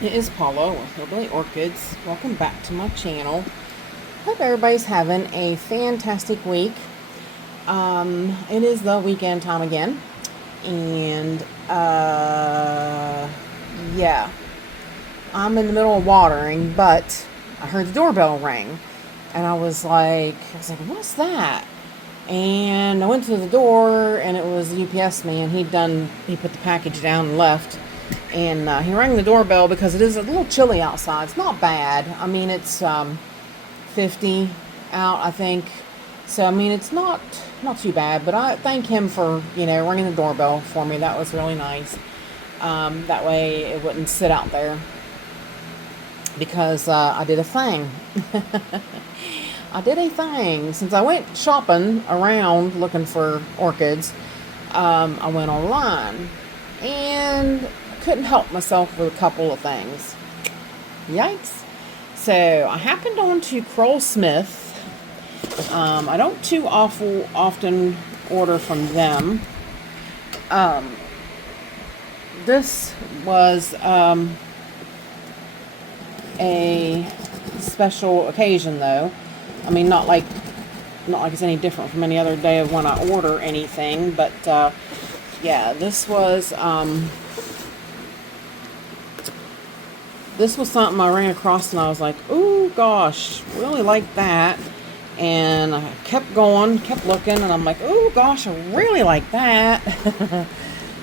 It is Paula with Hillbilly Orchids. Welcome back to my channel. Hope everybody's having a fantastic week. It is the weekend time again. And, yeah. I'm in the middle of watering, but I heard the doorbell ring. And I was like, what's that? And I went to the door, and it was the UPS man. He put the package down and left. And he rang the doorbell because it is a little chilly outside. It's not bad. I mean, it's 50 out, I think. So, I mean, it's not too bad. But I thank him for, ringing the doorbell for me. That was really nice. That way it wouldn't sit out there. Because I did a thing. I did a thing. Since I went shopping around looking for orchids, I went online. And couldn't help myself with a couple of things. Yikes. So I happened on to Krull Smith. I don't too often order from them. This was a special occasion though. I mean, not like it's any different from any other day of when I order anything, but yeah, this was something I ran across and I was like, ooh, gosh, really like that. And I kept going, kept looking, and I'm like, ooh, gosh, I really like that.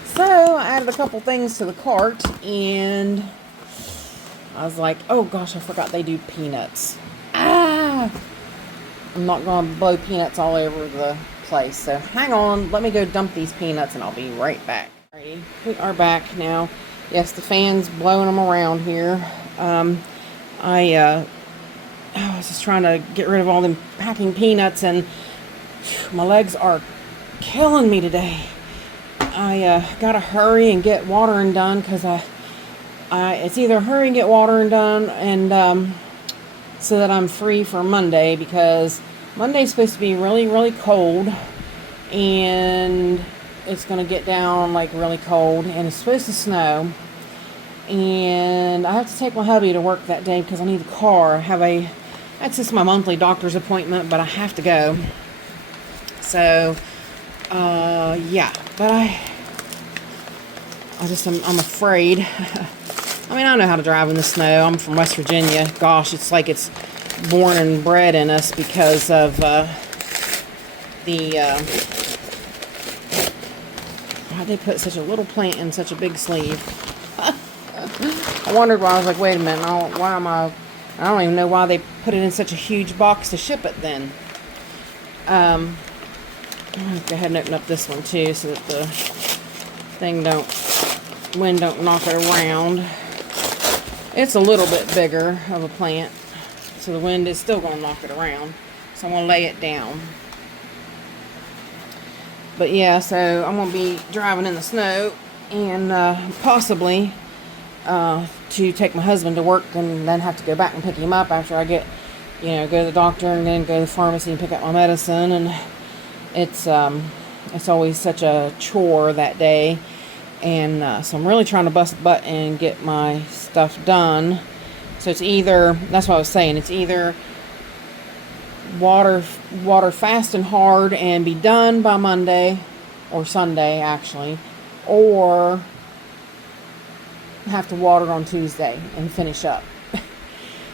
So I added a couple things to the cart, and I was like, oh, gosh, I forgot they do peanuts. I'm not going to blow peanuts all over the place. So hang on, let me go dump these peanuts, and I'll be right back. Alrighty, we are back now. Yes, the fan's blowing them around here. I was just trying to get rid of all them packing peanuts, and my legs are killing me today. I gotta hurry and get watering done because it's either hurry and get watering done and so that I'm free for Monday, because Monday's supposed to be really, really cold, and it's going to get down like really cold, and it's supposed to snow, and I have to take my hubby to work that day because I need a car. That's just my monthly doctor's appointment, but I have to go. So, yeah, but I'm afraid. I mean, I know how to drive in the snow. I'm from West Virginia. Gosh, it's like it's born and bred in us because of why'd they put such a little plant in such a big sleeve? I wondered why. I was like, wait a minute, I don't even know why they put it in such a huge box to ship it then. I'm going to go ahead and open up this one too so that the wind don't knock it around. It's a little bit bigger of a plant, so the wind is still going to knock it around. So I'm going to lay it down. But yeah, so I'm going to be driving in the snow and possibly to take my husband to work and then have to go back and pick him up after I get, go to the doctor and then go to the pharmacy and pick up my medicine. And it's always such a chore that day. And so I'm really trying to bust butt and get my stuff done. So it's either, that's what I was saying, it's either water fast and hard and be done by Monday or Sunday actually, or have to water on Tuesday and finish up.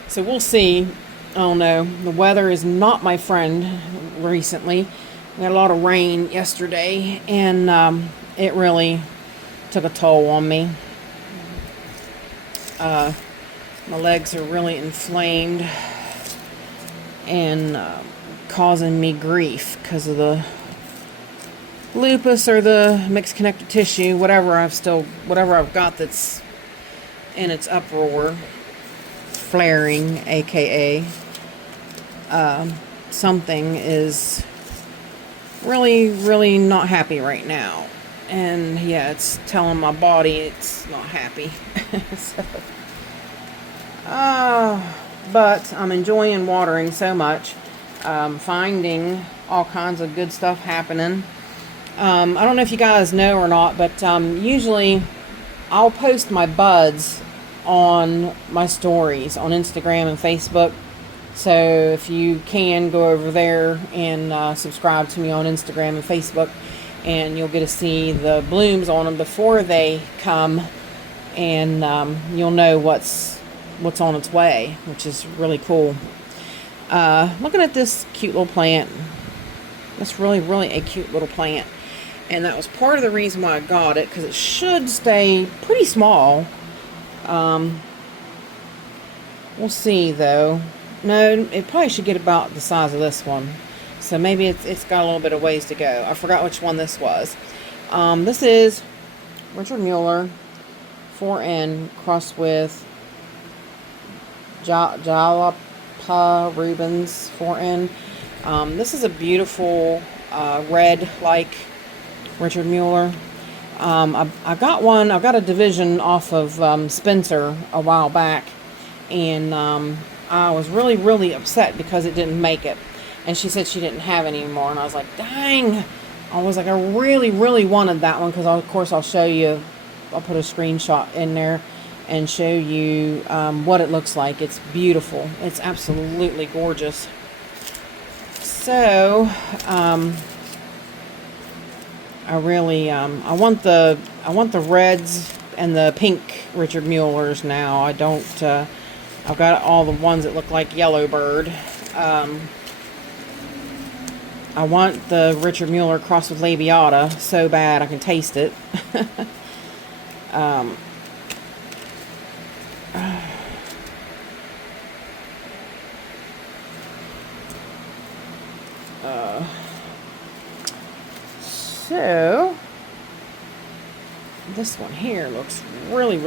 So we'll see. I don't know. The weather is not my friend recently. We had a lot of rain yesterday, and it really took a toll on me. My legs are really inflamed and causing me grief because of the lupus or the mixed connective tissue, whatever I've got that's in its uproar, flaring, aka something is really, really not happy right now. And yeah, it's telling my body it's not happy. So, but I'm enjoying watering so much. Finding all kinds of good stuff happening. I don't know if you guys know or not, but usually I'll post my buds on my stories on Instagram and Facebook. So if you can, go over there and subscribe to me on Instagram and Facebook, and you'll get to see the blooms on them before they come, and you'll know what's on its way, which is really cool. Looking at this cute little plant. That's really a cute little plant, and that was part of the reason why I got it, because it should stay pretty small. We'll see though. No, it probably should get about the size of this one. So maybe it's got a little bit of ways to go. I forgot which one this was. This is Richard Mueller 4N crossed with Jalapa Rubens 4N. This is a beautiful red like Richard Mueller. I got one. I got a division off of Spencer a while back, and I was really upset because it didn't make it. And she said she didn't have any anymore, and I was like, dang. I was like, I really wanted that one, because of course I'll show you. I'll put a screenshot in there and show you what it looks like. It's beautiful. It's absolutely gorgeous. So I really I want the reds and the pink Richard Muellers now. I don't I've got all the ones that look like Yellowbird. I want the Richard Mueller crossed with Labiata so bad I can taste it. So this one here looks really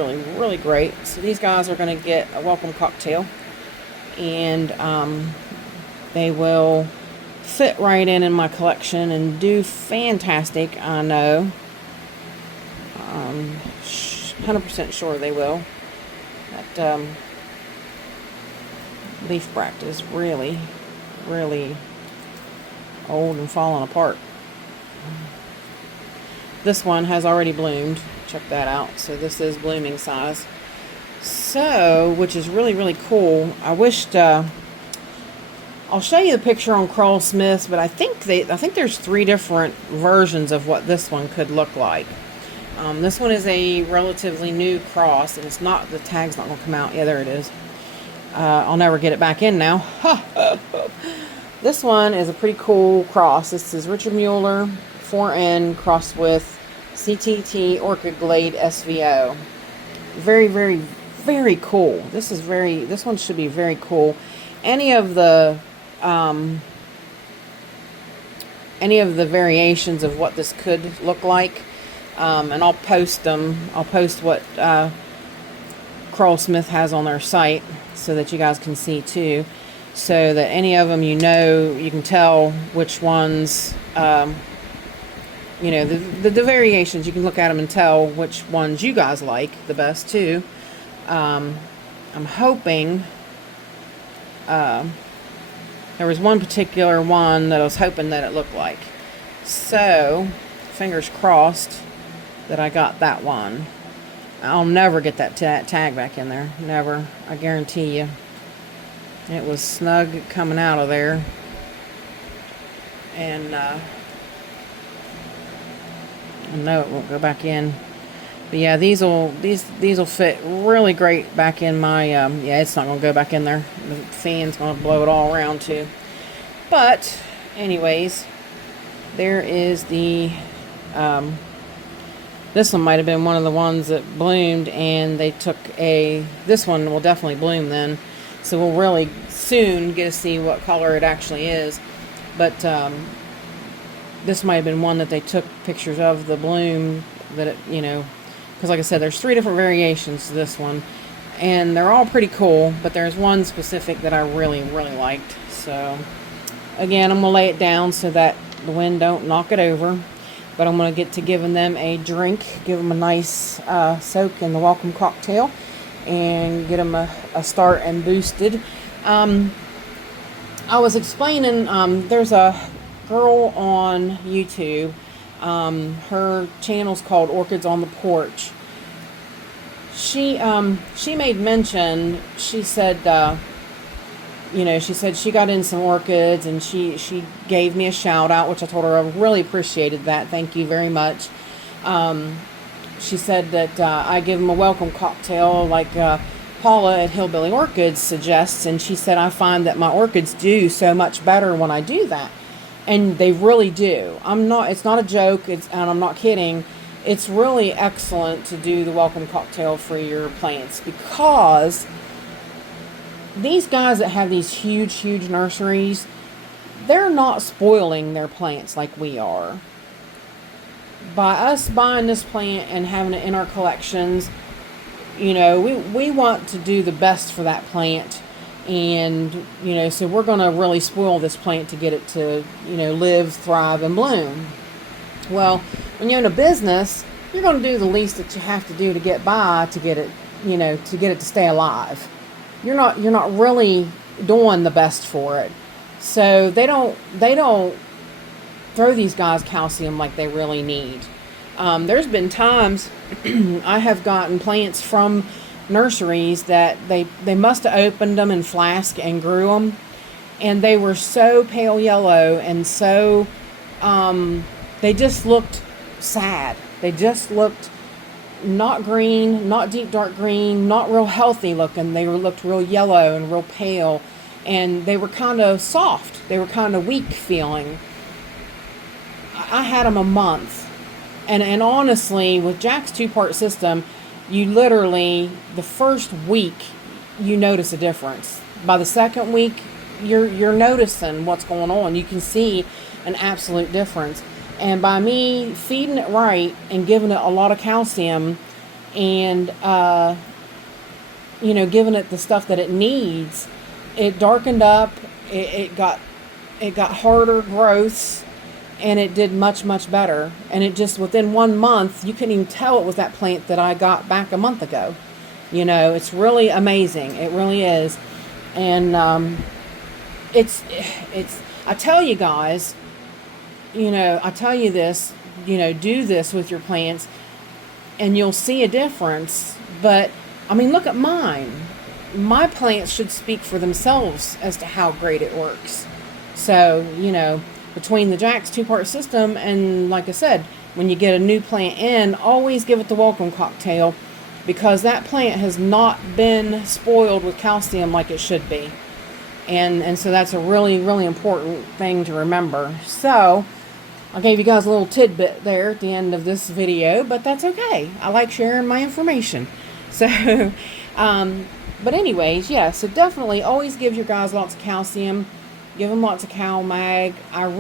great. So these guys are going to get a welcome cocktail, and they will fit right in my collection and do fantastic. I know. 100% sure they will. That leaf bract is really old and falling apart. This one has already bloomed. Check that out. So this is blooming size. So, which is really cool. I wished I'll show you the picture on Krull Smith, but I think there's 3 different versions of what this one could look like. This one is a relatively new cross, and it's not, the tag's not going to come out. Yeah, there it is. I'll never get it back in now. This one is a pretty cool cross. This is Richard Mueller 4N crossed with CTT Orchid Glade SVO. Very cool. This one should be very cool. Any of the variations of what this could look like, and I'll post them. I'll post what Krull Smith has on their site so that you guys can see too, so that any of them, you can tell which ones, the variations, you can look at them and tell which ones you guys like the best too. I'm hoping, there was one particular one that I was hoping that it looked like. So, fingers crossed that I got that one. I'll never get that tag back in there. Never. I guarantee you. It was snug coming out of there. And I know it won't go back in. But yeah, these will fit really great back in my, yeah, it's not going to go back in there. The fan's going to blow it all around too. But, anyways, there is the, this one might have been one of the ones that bloomed, and they took this one will definitely bloom then. So we'll really soon get to see what color it actually is. But, this might have been one that they took pictures of the bloom, that it, because like I said, there's 3 different variations to this one, and they're all pretty cool, but there's one specific that I really liked. So again, I'm gonna lay it down so that the wind don't knock it over, but I'm gonna get to giving them a drink, give them a nice soak in the welcome cocktail, and get them a start and boosted. I was explaining, there's a girl on YouTube. Her channel's called Orchids on the Porch. she made mention. She said, she said she got in some orchids, and she gave me a shout out, which I told her I really appreciated that. Thank you very much. She said that I give them a welcome cocktail, like Paula at Hillbilly Orchids suggests, and she said I find that my orchids do so much better when I do that, and they really do. It's not a joke, and I'm not kidding. It's really excellent to do the welcome cocktail for your plants, because these guys that have these huge nurseries, they're not spoiling their plants like we are. By us buying this plant and having it in our collections, we want to do the best for that plant. And, so we're going to really spoil this plant to get it to, live, thrive, and bloom. Well, when you own a business, you're going to do the least that you have to do to get by, to get it, to get it to stay alive. You're not really doing the best for it. So they don't throw these guys calcium like they really need. There's been times I have gotten plants from nurseries that they must have opened them in flask and grew them, and they were so pale yellow, and so they just looked sad. They just looked not green, not deep dark green, not real healthy looking. They looked real yellow and real pale, and they were kind of soft. They were kind of weak feeling. I had them a month, and honestly, with Jack's 2-part system, you literally, the first week, you notice a difference. By the second week, you're noticing what's going on. You can see an absolute difference. And by me feeding it right and giving it a lot of calcium, and giving it the stuff that it needs, it darkened up. It got harder growths, and it did much better. And it just, within 1 month, you couldn't even tell it was that plant that I got back a month ago. It's really amazing. It really is. And it's I tell you guys, I tell you this, do this with your plants and you'll see a difference. But I mean, look at mine. My plants should speak for themselves as to how great it works. So, between the Jack's 2-part system, and like I said, when you get a new plant in, always give it the welcome cocktail, because that plant has not been spoiled with calcium like it should be. And so that's a really important thing to remember. So I gave you guys a little tidbit there at the end of this video, but that's okay. I like sharing my information. So, but anyways, yeah, so definitely always give your guys lots of calcium. Give them lots of Cal Mag. My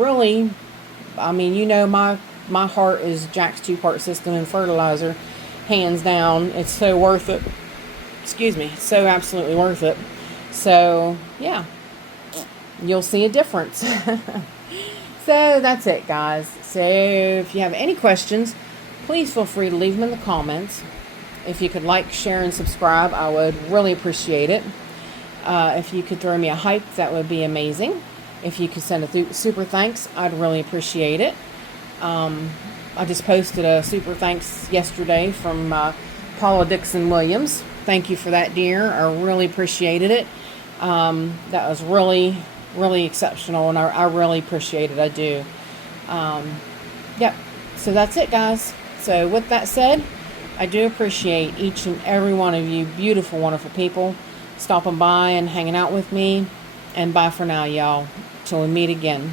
heart is Jack's 2-part system and fertilizer. Hands down. It's so worth it. Excuse me. So absolutely worth it. So, yeah. You'll see a difference. So, that's it, guys. So, if you have any questions, please feel free to leave them in the comments. If you could like, share, and subscribe, I would really appreciate it. If you could throw me a hype, that would be amazing. If you could send a super thanks, I'd really appreciate it. I just posted a super thanks yesterday from Paula Dixon Williams. Thank you for that, dear. I really appreciated it. That was really exceptional, and I really appreciate it. I do. Yep. So that's it, guys. So with that said, I do appreciate each and every one of you beautiful, wonderful people stopping by and hanging out with me. And bye for now, y'all. Till we meet again.